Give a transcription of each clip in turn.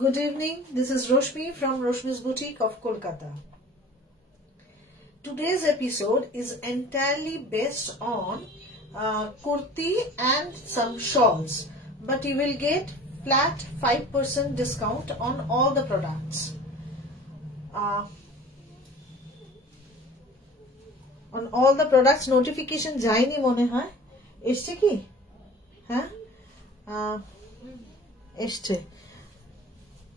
Good evening, this is Roshmi from Roshmi's Boutique of Kolkata. Today's episode is entirely based on kurti and some shawls, but you will get flat 5% discount on all the products. On all the products notification যায়নি মনে হয় এসছে কি হ্যাঁ এসছে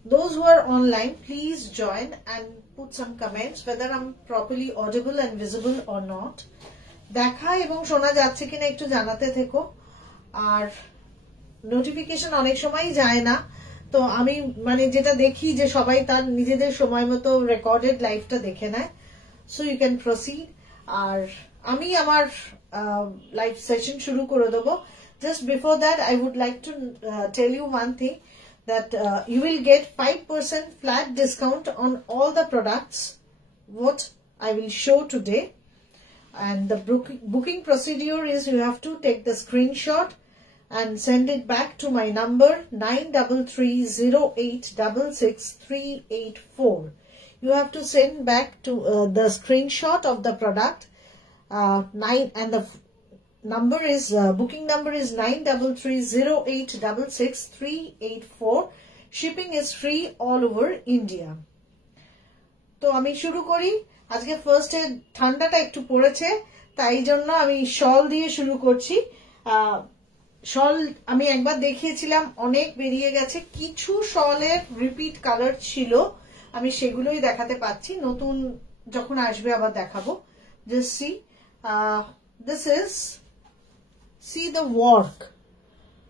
Those who are online, please join and put some comments whether I'm properly audible and visible or not. দেখা এবং শোনা যাচ্ছে কিনা একটু জানাতে থেকো আর নোটিফিকেশন অনেক সময়ই যায় না তো আমি মানে যেটা দেখি যে সবাই তার নিজেদের সময় মতো রেকর্ডেড লাইভটা দেখে নেয় সো ইউ ক্যান প্রসিড আর আমি আমার লাইভ সেশন শুরু করে দেব just before that I would like to tell you one thing that you will get 5% flat discount on all the products what I will show today, and the booking procedure is you have to take the screenshot and send it back to my number 9330866384. You have to send back to the screenshot of the product and the number is booking number is 9330866384. Shipping is free all over India. তো আমি শুরু করি আজকে ফার্স্টে ঠান্ডাটা একটু পড়েছে তাই জন্য আমি শল দিয়ে শুরু করছি শল আমি একবার দেখিয়েছিলাম অনেক বেরিয়ে গেছে কিছু শলের রিপিট কালার ছিল আমি সেগুলোই দেখাতে পাচ্ছি নতুন যখন আসবে আবার দেখাবো just see this is see the work,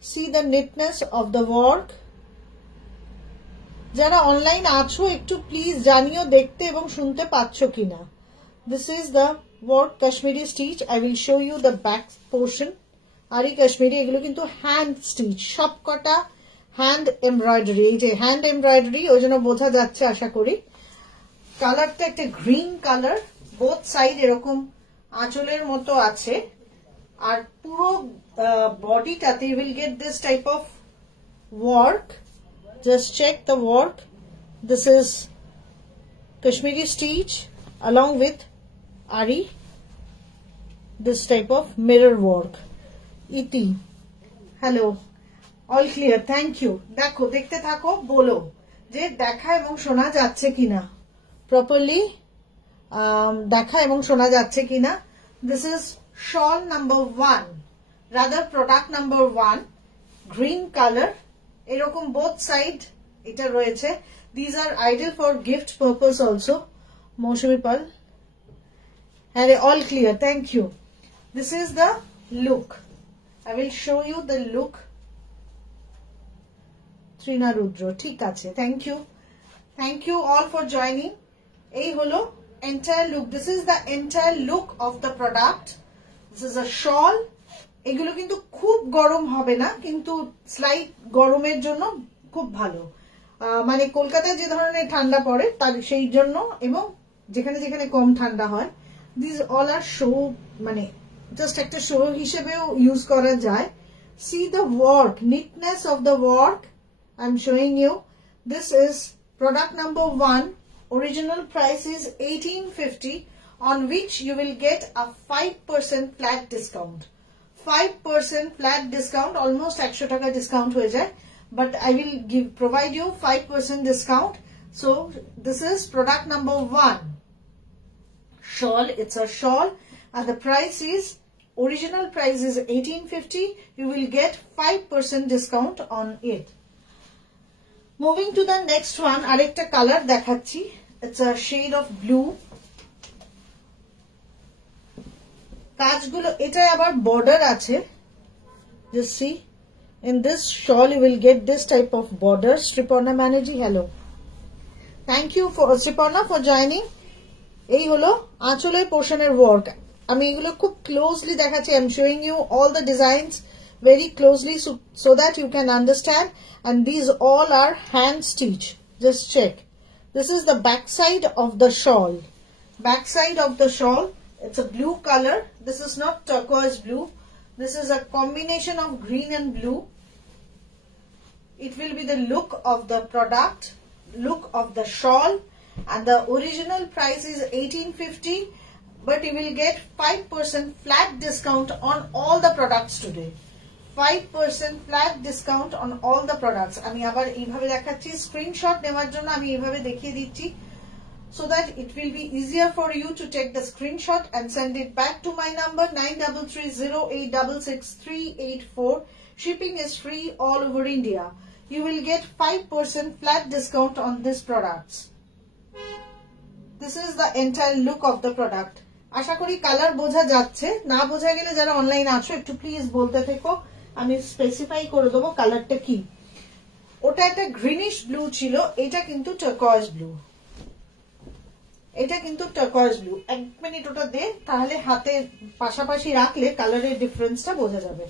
see the neatness of the work. যারা অনলাইন আছো একটু প্লিজ জানিও দেখতে এবং শুনতে পাচ্ছো কিনা this is the work Kashmiri stitch. I will show you the back portion. আরি কাশ্মীরি এগুলো কিন্তু হ্যান্ড স্টিচ সবকটা হ্যান্ড এমব্রয়ডারি এই যে হ্যান্ড এমব্রয়ডারি ওই জন্য বোঝা যাচ্ছে আশা করি কালারটা একটা গ্রিন কালার বোথ সাইড এরকম আঁচলের মতো আছে আর পুরো বডিটাতে you will get this type of work. Just check the work. This is Kashmiri stitch along with Ari. This type of mirror work. Iti. Hello. All clear. Thank you. দেখো দেখতে থাকো বলো যে দেখা এবং শোনা যাচ্ছে কিনা properly দেখা এবং শোনা যাচ্ছে কিনা This is shawl number 1, rather product number 1, green color. এরকম both side এটা রয়েছে. These are ideal for gift purpose also. Maushami Pal. All clear. Thank you. This is the look. I will show you the look. Trina Rudro. ঠিক আছে. Thank you. Thank you all for joining. এই হলো entire look. This is the entire look of the product. This is a shawl. এগুলো কিন্তু খুব গরম হবে না কিন্তু স্লাইট গরমের জন্য খুব ভালো মানে কলকাতায় যে ধরনের ঠান্ডা পড়ে তার সেই জন্য এবং যেখানে যেখানে কম ঠান্ডা হয় দিস অল আর শো মানে জাস্ট একটা শো হিসেবেও ইউজ করা যায় see the work neatness of the work I am showing you this is product number 1 original price is 1850 on which you will get a 5% flat discount 5% flat discount almost 100 টাকা discount হয়ে যায় but I will provide you 5% discount so this is product number 1 shawl it's a shawl and the price is original price is 1850 you will get 5% discount on it moving to the next one arekta color দেখাচ্ছি it's a shade of blue কাজগুলো এটা আবার বর্ডার আছে just see in this shawl you will get this type of border Sriparna Banerjee hello thank you for Sriparna for joining এই হলো আঁচলের পোর্শনের ওয়ার্ক আমি এগুলো খুব ক্লোজলি দেখাচ্ছি I am showing you all the designs very closely so that you can understand and these all are hand stitch just check this is the back side of the shawl back side of the shawl it's a blue color this is not turquoise blue this is a combination of green and blue It will be the look of the product, look of the shawl, and the original price is 1850, but you will get 5% flat discount on all the products today. 5% flat discount on all the products. আমি আবার এইভাবে দেখাচ্ছি, স্ক্রিনশট নেওয়ার জন্য আমি এইভাবে দেখিয়ে দিচ্ছি, so that it will be easier for you to take the screenshot and send it back to my number 9330866384. Shipping is free all over India. You will get 5% flat discount on these products. This is the entire look of the product. আশা করি কালার বোঝা যাচ্ছে, না বোঝা গেলে যারা অনলাইন আছো একটু প্লিজ বলতে থেকো, আমি স্পেসিফাই করে দেবো কালারটা কি। ওটা একটা গ্রিনিশ ব্লু ছিল, এটা কিন্তু টার্কয়েজ ব্লু, এটা কিন্তু টার্কয়েজ ব্লু। এক মিনিট ওটা দে, তাহলে হাতে পাশাপাশি রাখলে কালারের ডিফারেন্সটা বোঝা যাবে।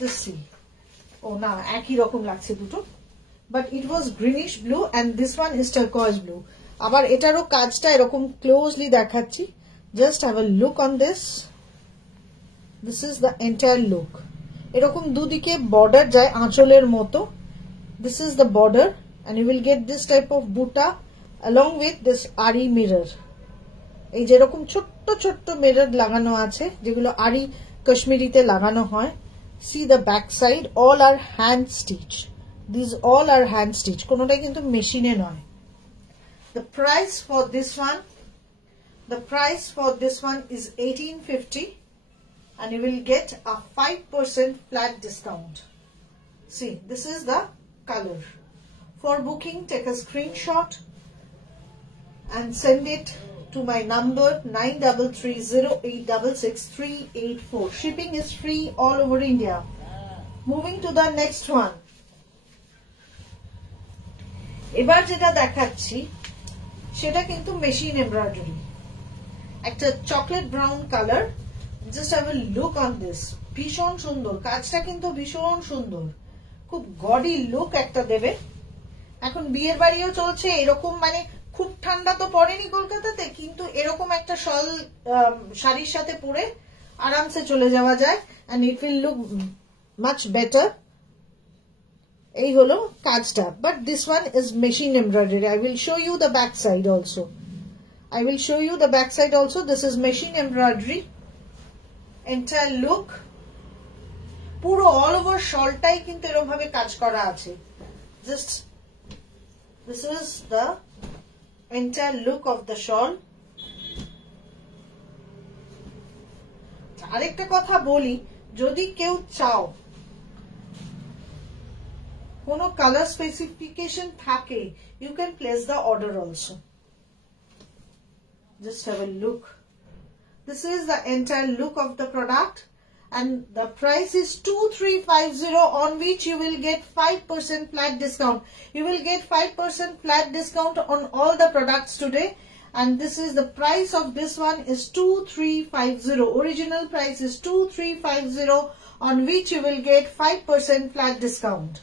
Just see. Oh না, একই রকম লাগছে দুটো, but it was greenish blue and this one is turquoise blue. আবার এটারও কাজটা এরকম ক্লোজলি দেখাচ্ছি, just have a look on this. This is the entire look. এরকম দুদিকে বর্ডার যায় আঁচলের মতো। This is the border and you will get this type of buta along with this ari mirror. এই যেরকম ছোট্ট ছোট্ট মিরর লাগানো আছে, যেগুলো আরি কাশ্মীরিতে লাগানো হয়। See the back side, all are hand stitch. These all are hand stitch. কোনোটাই কিন্তু মেশিনে নয়। The price for this one is 1850 and you will get a 5% flat discount. See, this is the color. For booking, take a screenshot and send it to my number 9330866384. Shipping is free all over India. Moving to the next one. এবার যেটা দেখাচ্ছি সেটা কিন্তু machine embroidery, একটা chocolate brown colour. Just have a look on this, ভীষণ সুন্দর কাজটা, কিন্তু ভীষণ সুন্দর, খুব গডি লুক একটা দেবে। এখন বিয়ের বাড়িও চলছে, এরকম মানে খুব ঠান্ডা তো পড়েনি কলকাতাতে, কিন্তু এরকম একটা শল শাড়ির সাথে পরে আরামসে চলে যাওয়া যায়, and it will look much better. এই হলো কাজটা, but this one is machine embroidery. I will show you the back side also. This is machine embroidery. Entire look, পুরো all over শলটাই কিন্তু এরকম ভাবে কাজ করা আছে। Just this is the entire look of the shawl. আরেকটা কথা বলি, যদি কেউ চাও কোনো কালার স্পেসিফিকেশন থাকে, you can place the order also. Just have a look. This is the entire look of the product and the price is 2350, on which you will get 5% flat discount. You will get 5% flat discount on all the products today, and this is the price of this one is 2350. Original price is 2350, on which you will get 5% flat discount.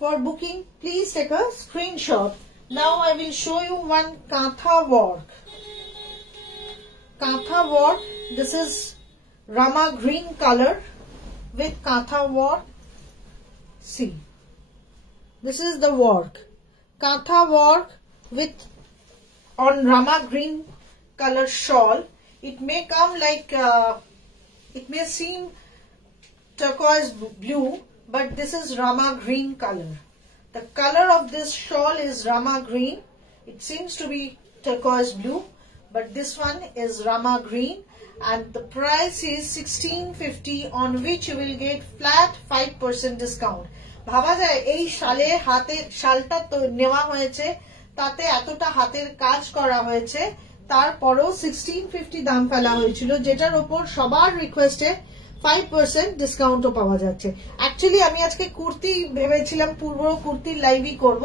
For booking, please take a screenshot. Now I will show you one kantha work. This is Rama green color with kantha work. See, this is the work, kantha work with on Rama green color shawl. It may come like it may seem turquoise blue, but this is Rama green color. The color of this shawl is Rama green. It seems to be turquoise blue, but this one is Rama green, and the price is 1650, on which you will get flat 5% discount. ভাবা যায় এই শালে হাতে শালটা তো নেওয়া হয়েছে, তাতে এতটা হাতের কাজ করা হয়েছে, তারপরেও 1650 দাম ফেলা হয়েছিল, যেটার উপর সবার রিকোয়েস্টে 5% ডিসকাউন্টও পাওয়া যাচ্ছে। অ্যাকচুয়ালি আমি আজকে কুর্তি ভেবেছিলাম, পুরো কুর্তির লাইভই করব,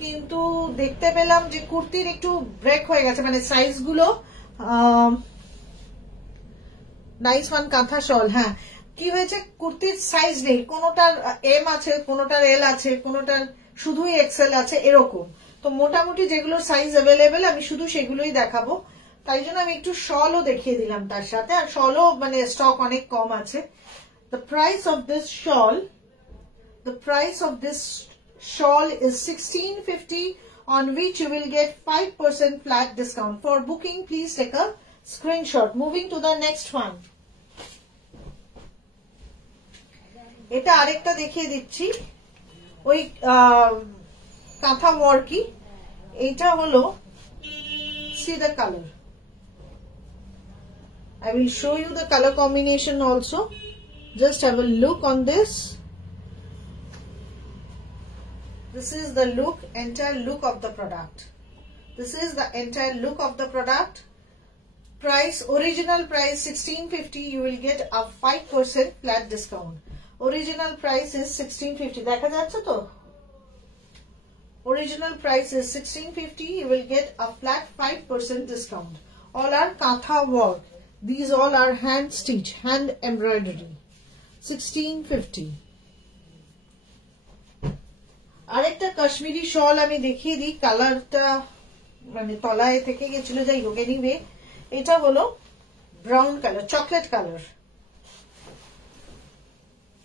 কিন্তু দেখতে পেলাম যে কুর্তির একটু ব্রেক হয়ে গেছে, মানে সাইজগুলো। নাইস ওয়ান কাঁথা শল। হ্যাঁ, কি হয়েছে, কুর্তির সাইজ নেই, কোনোটার এম আছে, কোনোটার এল আছে, কোনোটার শুধুই এক্সেল আছে, এরকম। তো মোটামুটি যেগুলো সাইজ অ্যাভেলেবেল আমি শুধু সেগুলোই দেখাবো, তাই জন্য আমি একটু শলও দেখিয়ে দিলাম তার সাথে। আর শলও মানে স্টক অনেক কম আছে। The price of this shawl is 1650, on which you will get 5% flat discount. For booking, please take a screenshot. Moving to the next one. এটা আরেকটা দেখিয়ে দিচ্ছি, ওই কাঁথা ওয়ার্কি। এটা হলো, see the color. I will show you the color combination also. Just have a look on this. This is the look, entire look of the product. This is the entire look of the product. Price, original price 1650, you will get a 5% flat discount. Original price is 1650. দেখা যাচ্ছে তো? Original price is 1650, you will get a flat 5% discount. All are katha work. These all are hand stitch, hand embroidery. 1650. আরেকটা কাশ্মীরি শল আমি দেখিয়ে দিই, কালারটা মানে তলায় থেকে গেছিল, যাই হোক। এনিওয়ে, এটা হলো brown colour, chocolate colour.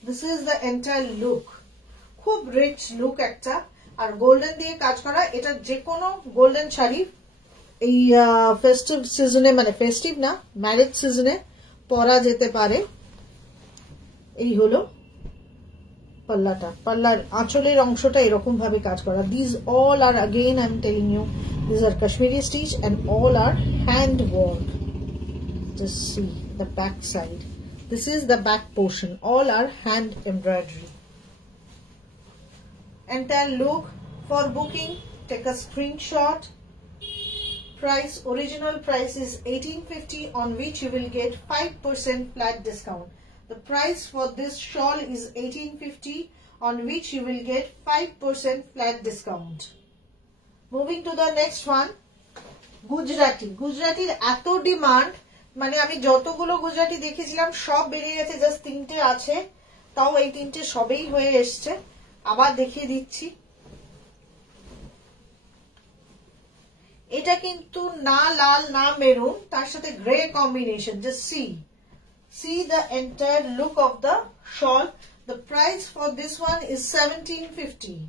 This is the entire look, খুব রিচ লুক একটা, আর গোল্ডেন দিয়ে কাজ করা। এটা যে কোনো গোল্ডেন শাড়ি এই ফেস্টিভ সিজনে, মানে ফেস্টিভ না, ম্যারেজ সিজনে পরা যেতে পারে। এই হলো পাল্লাটা, পাল্লার আঁচলের অংশটা এরকম ভাবে কাজ করা। These all are, again I am telling you, these are Kashmiri stitch and all are hand work. Just see the back side. This is the back portion. All are hand embroidery. Entire look. For booking, take a screenshot. Price, original price is 1850, on which you will get 5% flat discount. The price for this shawl is 1850, on which you will get 5% flat discount. Moving to the next one, Gujarati. Gujaratir eto demand, মানে আমি যতগুলো গুজরাটি দেখেছিলাম সব বেরিয়ে গেছে, জাস্ট 3টে আছে, তাও এই 3টে সবেই হয়ে এসছে। আবার দেখিয়ে দিচ্ছি। এটা কিন্তু না লাল না মেরুন, তার সাথে grey combination. Just see the entire look of the shawl. The price for this one is 1750.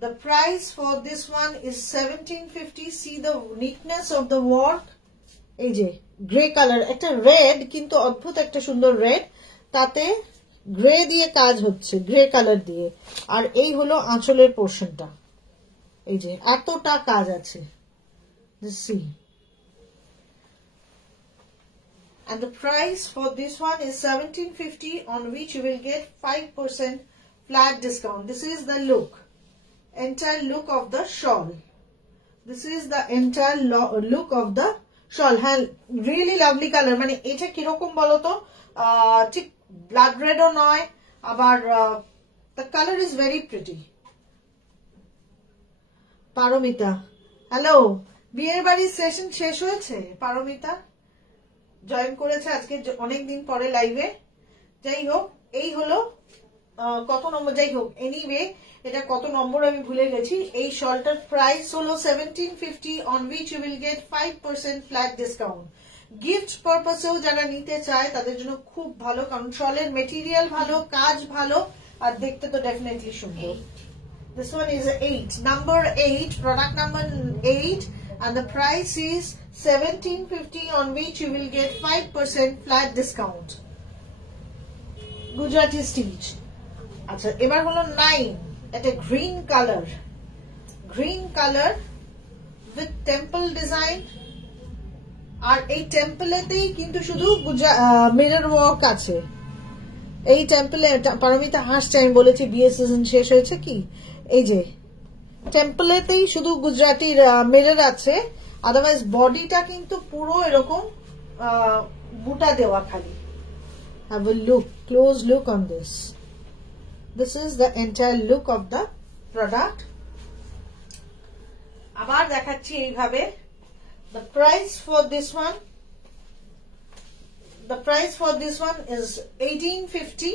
The price for this one is 1750. See the neatness of the work. এই যে গ্রে কালার, একটা রেড, কিন্তু অদ্ভুত একটা সুন্দর রেড, তাতে গ্রে দিয়ে কাজ হচ্ছে, গ্রে কালার দিয়ে। আর এই হলো আঁচলের পোর্শনটা, এই যে এতটা কাজ আছে। Just see. And the price for this one is 1750, on which you will get 5% flat discount. This is the look, entire look of the shawl. This is the entire look of the shawl. Really lovely color. মানে এটা কিরকম বলতো, ঠিক ব্লাড রেডও নয়, আবার the color is very pretty. Paromita, hello. বিয়ের বাড়ির সেশন শেষ হয়েছে, পারমিতা জয়েন করেছে আজকে অনেকদিন পরে লাইভে। যাই হোক, এই হলো কত নম্বর, যাই হোক, এনিওয়ে এটা কত নম্বর আমি ভুলে গেছি। এই শলটার প্রাইস হলো 1750, on which you will get 5% flat discount. Gift পারপাসেও যারা নিতে চায় তাদের জন্য খুব ভালো, কারণ শলের মেটেরিয়াল ভালো, কাজ ভালো, আর দেখতে তো ডেফিনেটলি সুন্দর। This one is 8, number 8, product number 8, and the price is 1750, on which you will get 5% flat discount. Gujarati stitch. আচ্ছা, এবার হলো 9, এটা green colour with temple design, আর এই টেম্পলেতেই কিন্তু শুধু মিরর ওয়ার্ক আছে। এই টেম্পলে পারমিতা হাসছে, আমি বলেছি বিয়ে সিজন শেষ হয়েছে কি, এই যে টেম্পলেতেই শুধু গুজরাটির মিরর আছে, আদারওয়াইজ বডিটা কিন্তু পুরো এরকম বুটা দেওয়া খালি। Have a look, close look on this. This is the entire look of the product. আবার দেখাচ্ছি এইভাবে। The price for this one is 1850,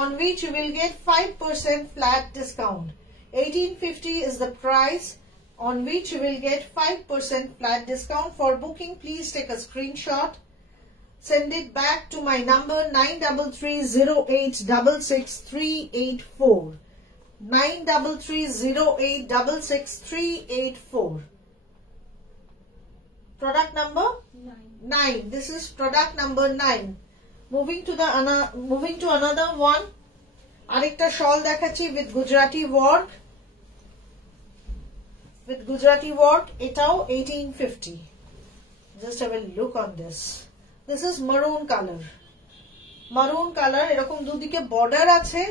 on which you will get 5% flat discount. 1850 is the price, on which you will get 5% flat discount. For booking, please take a screenshot. send it back to my number 9330866384. 9330866384. Product number 9. This is product number 9. Moving to another one. Arekta shawl dekhachi with Gujarati work. With Gujarati work, etao 1850. Just have a look on this. This is maroon color. Maroon color, erokom dudike border ache,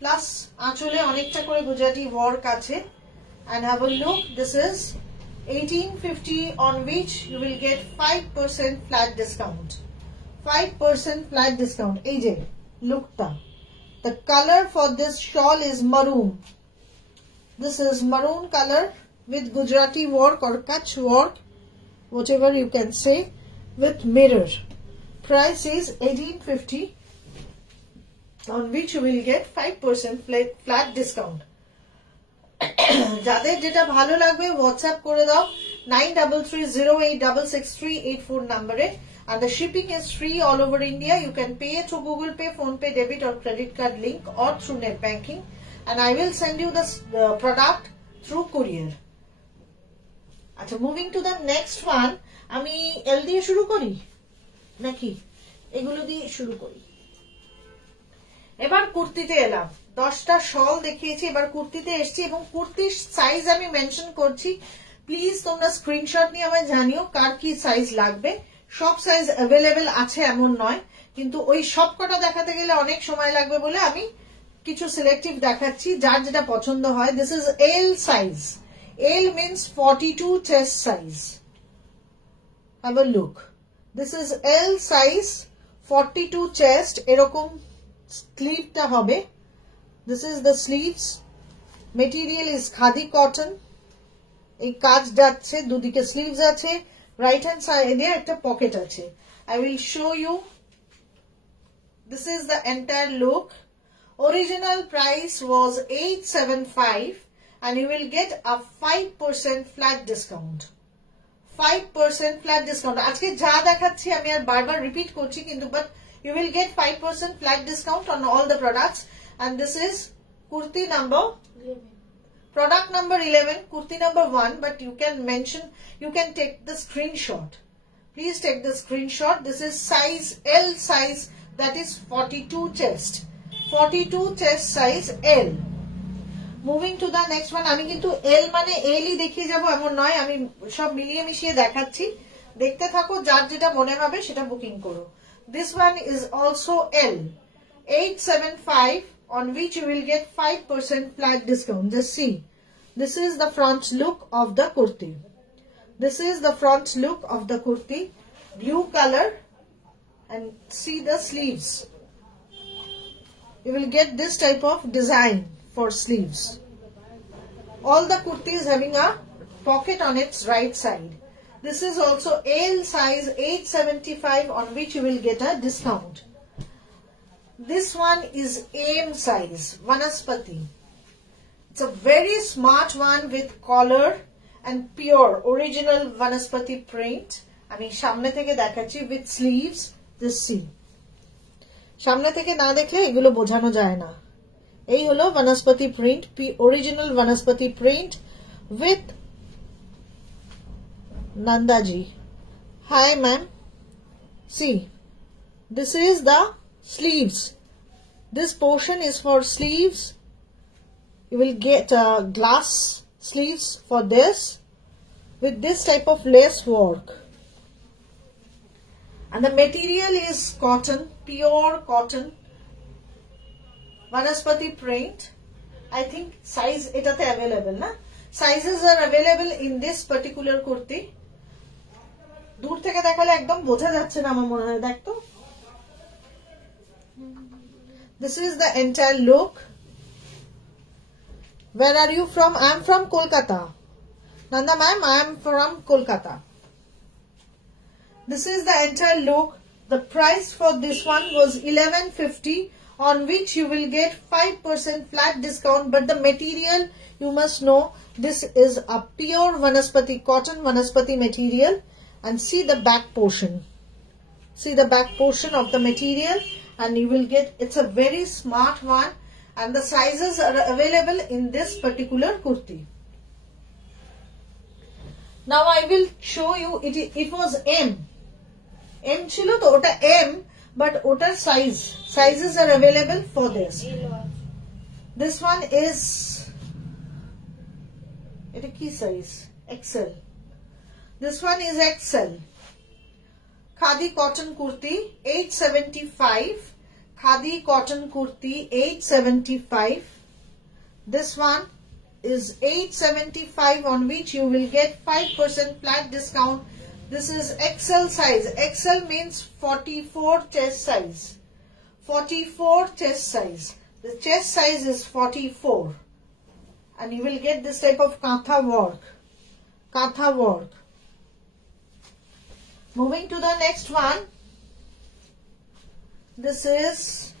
plus achole onekta kore Gujarati work ache. And have a look. This is 1850, on which you will get 5% flat discount. 5% flat discount. AJ, look ta. The color for this shawl is maroon. This is maroon color with Gujarati work or Kutch work, whatever you can say, with mirror. Price is 1850, on which you will get 5% flat discount. যাদের যেটা ভালো লাগবে WhatsApp করে দাও 9330866384 নম্বরে, and the shipping is free all over India. You can pay through Google Pay, Phone Pay, debit or credit card link, or through net banking, and I will send you the product through courier. আচ্ছা, moving to the next one. আমি এল দিয়ে শুরু করি নাকি এগুলো দিয়ে শুরু করি? এবার কুর্তিতে এলাম। 10টা শল দেখিয়েছি, এবার কুর্তিতে এসেছি এবং কুর্তির সাইজ আমি মেনশন করছি। প্লিজ তোমরা স্ক্রিনশট নিয়ে আমায় জানিও কার কি সাইজ লাগবে। সব সাইজ অ্যাভেলেবেল আছে এমন নয়, কিন্তু ওই সব কটা দেখাতে গেলে অনেক সময় লাগবে বলে আমি কিছু সিলেক্টিভ দেখাচ্ছি, যার যেটা পছন্দ হয়। This is L size. L means 42 chest size. Have a look. This is L size, 42 chest. এরকম sleeve টা হবে। This is the sleeves. Material is khadi cotton. এই কাজ যাচ্ছে, দুদিকে sleeves আছে, right hand side এ একটা pocket আছে। I will show you. This is the entire look. Original price was 875. And you will get a 5% flat discount. 5% flat discount. আজকে যা দেখাচ্ছি আমি আর বারবার রিপিট করছি কিন্তু, but you will get 5% flat discount on all the products. And this is kurti number 11. Product number 11, kurti number 1, but you can mention, you can take the screenshot. Please take the screenshot. This is size L size, that is 42 chest. 42 chest size L. Moving to the next one. আমি কিন্তু এল মানে এলই দেখিয়ে যাবো এমন নয়, আমি সব মিলিয়ে মিশিয়ে দেখাচ্ছি। দেখতে থাকো, যার যেটা মনে হবে সেটা বুকিং করো। This one is also L, 875, on which you will get 5% flat discount. Just see, this is the front look of the kurti. This is the front look of the kurti, blue color, and see the sleeves. You will get this type of design for sleeves. All the kurtis having a pocket on its right side. This is also L size, 875, on which you will get a discount. This one is M size, Vanaspati. It's a very smart one with collar and pure original Vanaspati print. আমি সামনে থেকে দেখাচ্ছি with sleeves. Just see. সামনে থেকে না দেখলে এগুলো বোঝানো যায় না। এই হলো Vanaspati print, original Vanaspati print with Nandaji. Hi ma'am. See, this is the sleeves. This portion is for sleeves. You will get glass sleeves for this with this type of lace work. And the material is cotton, pure cotton. Vanaspati print. I think size etate available na. Sizes are available in this particular kurti. দূর থেকে দেখালে একদম বোঝা যাচ্ছে না আমার মনে হয়, দেখ তো। This is the entire look. Where are you from? I am from Kolkata. Nanda ma'am, I am from Kolkata. This is the entire look. The price for this one was 1150. On which you will get 5% flat discount, but the material, you must know, this is a pure Vanaspati cotton, Vanaspati material. And see the back portion. See the back portion of the material, and you will get, it's a very smart one, and the sizes are available in this particular kurti. Now I will show you, it was M chilo to ota M, but otar sizes are available for this. This one is, it is key size, XL. This one is XL. Khadi cotton kurti, 875. Khadi cotton kurti, 875. This one is 875, on which you will get 5% flat discount. This is XL size. XL means 44 chest size. 44 chest size. The chest size is 44. And you will get this type of kantha work. Kantha work. Moving to the next one. This is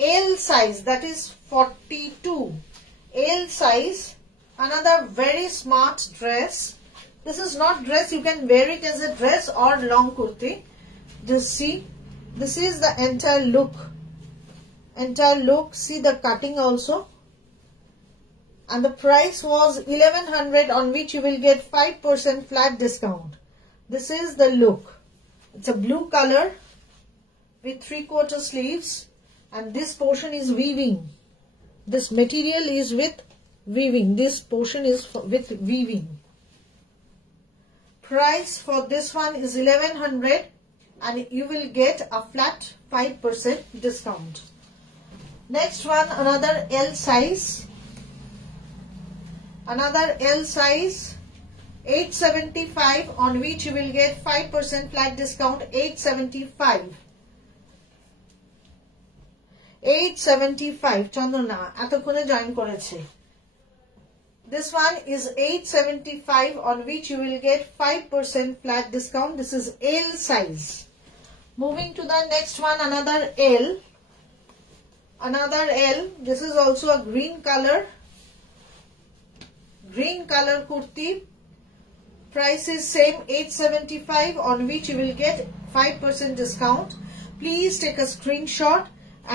L size, that is 42. L size. Another very smart dress. This is not dress, you can wear it as a dress or long kurti. Just see, this is the entire look. Entire look, see the cutting also. And the price was 1100, on which you will get 5% flat discount. This is the look. It's a blue color with 3/4 sleeves, and this portion is weaving. This material is with weaving. This portion is with weaving. Price for this one is 1100, and you will get a flat 5% discount. Next one, another L size. Another L size, 875, on which you will get 5% flat discount. 875. 875. Chandana, এতক্ষণে join করেছে. This one is 875, on which you will get 5% flat discount. This is L size. Moving to the next one, another L. Another L. This is also a green color. Green color kurti. Price is same, 875, on which you will get 5% discount. Please take a screenshot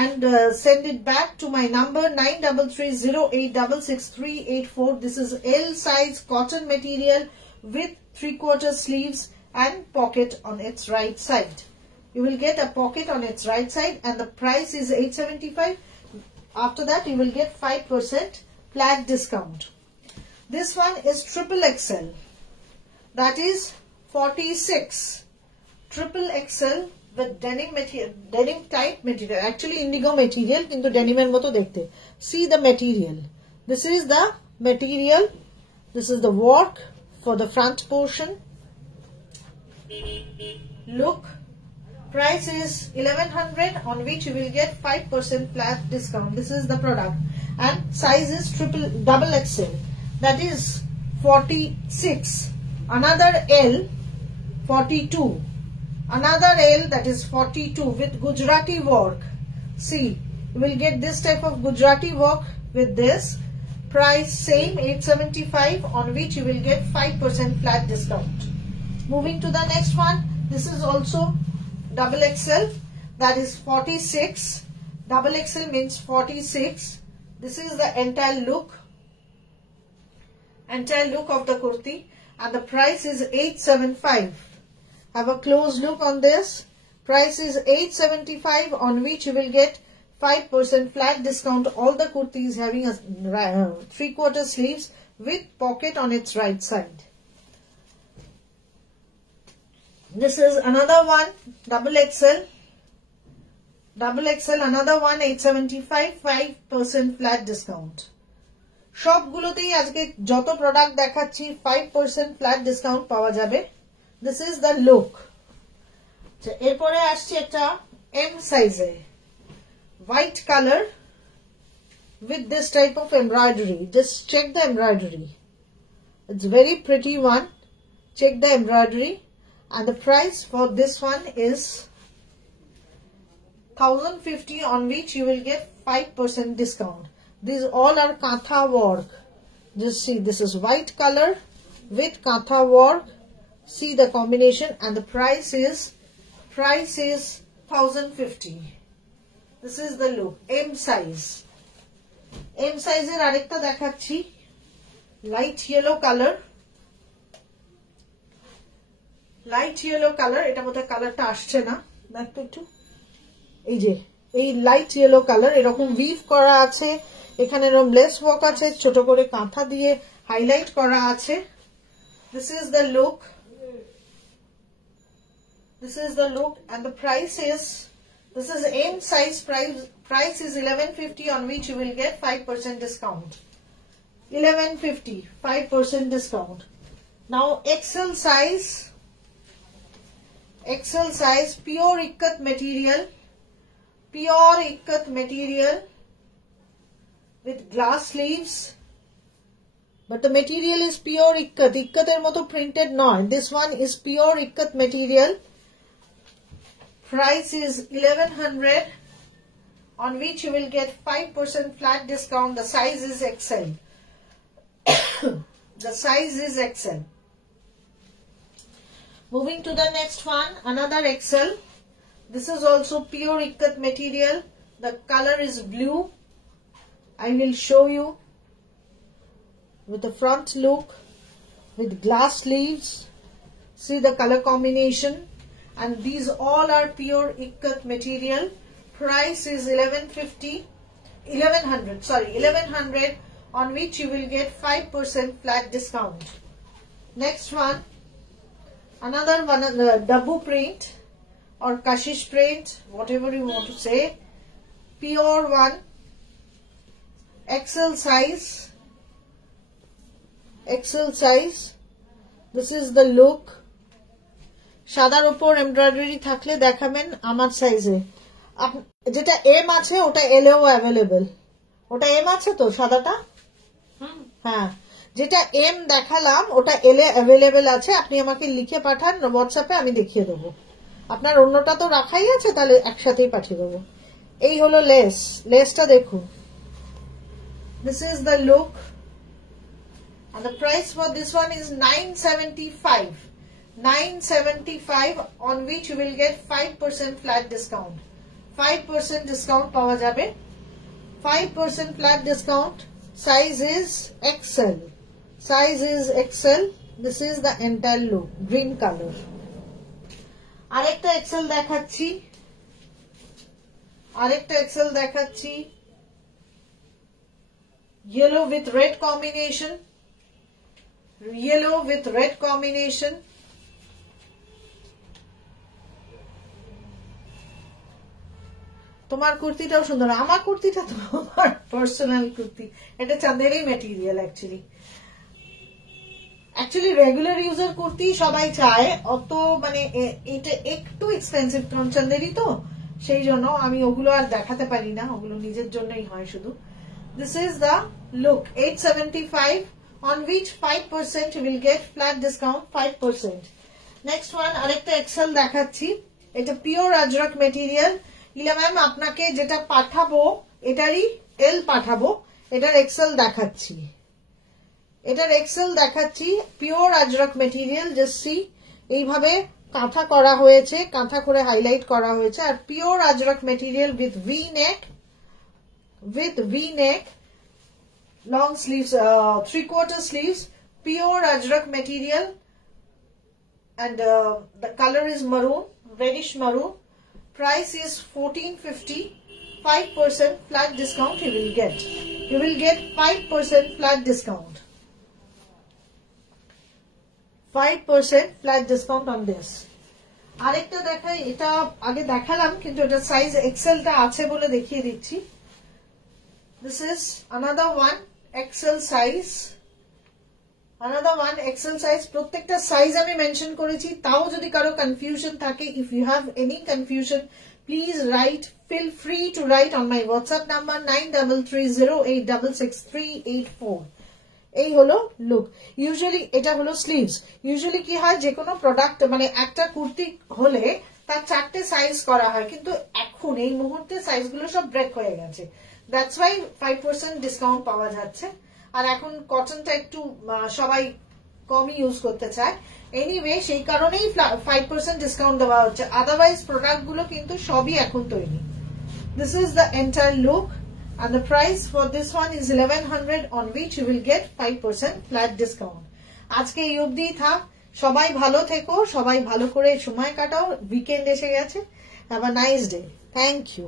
and send it back to my number 9330866384. This is L size cotton material with 3/4 sleeves and pocket on its right side. You will get a pocket on its right side, and the price is 875. After that you will get 5% flat discount. This one is triple XL. That is 46. Triple XL with denim material, denim type material. Actually indigo material, kintu denim er moto dekhte. See the material. This is the material. This is the work for the front portion. Look. Price is 1100, on which you will get 5% flat discount. This is the product, and size is double XL. That is 46. Another L, 42. Another L, that is 42, with Gujarati work. See, you will get this type of Gujarati work with this. Price same, 875, on which you will get 5% flat discount. Moving to the next one. This is also double XL. That is 46. Double XL means 46. This is the entire look. Entire look of the kurti, and the price is 875. Have a close look on this. Price is 875, on which you will get 5% flat discount. All the kurtis having a 3/4 sleeves with pocket on its right side. This is another one, double XL. Double XL, another one, 875, 5% flat discount. সবগুলোতেই আজকে যত প্রোডাক্ট দেখাচ্ছি 5% flat discount পাওয়া যাবে। This is the look. এরপরে আসছে একটা এম সাইজে, white colour with this type of embroidery. Just check the embroidery. It's very pretty one. Check the embroidery, and the price for this one is 1050, on which you will get 5% discount. These all are kantha work. Just see, this is white color with kantha work. See the combination, and the price price is 1050. This is the look. M size. M size এর আরেকটা দেখাচ্ছি, light yellow colour, light yellow colour. এটা বোধহয় কালারটা আসছে না, একটু এই যে এই লাইট ইয়েলো কালার, এরকম উইভ করা আছে, এখানে এরকম লেস ওয়ার্ক আছে, ছোট করে কাঁথা দিয়ে হাইলাইট করা আছে। This is the look. This is the look and the price is, this is M size, price is 1150, on which you will get 5% discount. 1150, 5% discount. Now XL size, pure ikat material, with glass sleeves, but the material is pure ikat. Ikkater moto printed not. This one is pure ikat material. Price is 1100, on which you will get 5% flat discount. The size is XL. The size is XL. Moving to the next one, another XL. This is also pure ikat material. The color is blue. I will show you with the front look, with glass sleeves. See the color combination. And these all are pure ikat material. Price is 1100, on which you will get 5% flat discount. Next one, another one, Dabu print or Kashish print, whatever you want to say. Pure one, XL size. This is the look. সাদার উপর এমব্রয়ডারি থাকলে দেখাবেন আমার সাইজে। যেটা এম আছে ওটা এলেও অ্যাভেলেবেল। ওটা এম আছে তো সাদাটা? হ্যাঁ, যেটা এম দেখালাম ওটা এলে অ্যাভেলেবেল আছে। আপনি আমাকে লিখে পাঠান হোয়াটসঅ্যাপে, আমি দেখিয়ে দেবো। আপনার অন্যটা তো রাখাই আছে, তাহলে একসাথেই পাঠিয়ে দেবো। এই হলো লেসটা দেখুন। This is the look and the price for this one is 975, on which you will get 5% flat discount. 5% discount পাওয়া যাবে, 5% flat discount. Size is XL. This is the entire look, green color. আরেকটা XL দেখাচ্ছি, yellow with red combination. তোমার কুর্তিটাও সুন্দর। আমার কুর্তিটা তো আমার পার্সোনাল কুর্তি, এটা চাঁদেরই material. Actually regular user kurti সবাই চায়, অত মানে এটা একটু এক্সপেন্সিভ, কারণ চাঁদেরই তো, সেই জন্য আমি ওগুলো আর দেখাতে পারি না, ওগুলো নিজের জন্যই হয় শুধু। This is the look, 875, on which 5% you will get flat discount, 5%. Next one, আরেকটা XL দেখাচ্ছি, এটা pure Ajrak material. Ila ma'am আপনাকে যেটা পাঠাবো এটারই এল পাঠাবো, এটার XL দেখাচ্ছি, pure Ajrak material. Just see, এইভাবে কাঁথা করা হয়েছে, কাঁথা করে হাইলাইট করা হয়েছে, আর pure Ajrak material with V neck, long sleeves, 3/4 sleeves, pure ajrak material, and the color is maroon, reddish maroon. Price is 1450, 5% flat discount you will get. You will get 5% flat discount. 5% flat discount on this. আরেকটা দেখাই, এটা আগে দেখালাম কিন্তু এটা size XL টা আছে বলে দেখিয়ে দিচ্ছি। This is another one, XL size. প্রত্যেকটা সাইজ আমি মেনশন করেছি, তাও যদি কারো কনফিউশন থাকে, if you have any confusion, please feel free to write on my WhatsApp number 9330866384. এই হলো লুক। ইউজুয়ালি এটা হলো স্লিভস। ইউজুয়ালি কি হয়, যে কোনো প্রোডাক্ট মানে একটা কুর্তি হলে তার 4টে সাইজ করা হয়, কিন্তু এখন এই মুহূর্তে সাইজগুলো সব ব্রেক হয়ে গেছে। দ্যাটস ওয়াই 5% ডিসকাউন্ট পাওয়া যাচ্ছে। আর এখন কটনটা একটু সবাই কমই ইউজ করতে চায়। এনিওয়ে সেই কারণেই 5% ডিসকাউন্ট দেওয়া হচ্ছে, আদারওয়াইজ প্রোডাক্ট গুলো কিন্তু সবই এখন তৈরি। This is the entire look and the price for this one is 1100 on which you will get 5% flat discount. আজকে এই অবধি থাক, সবাই ভালো থেকো, সবাই ভালো করে সময় কাটাও, উইকেন্ড এসে গেছে। Have a nice day. Thank you.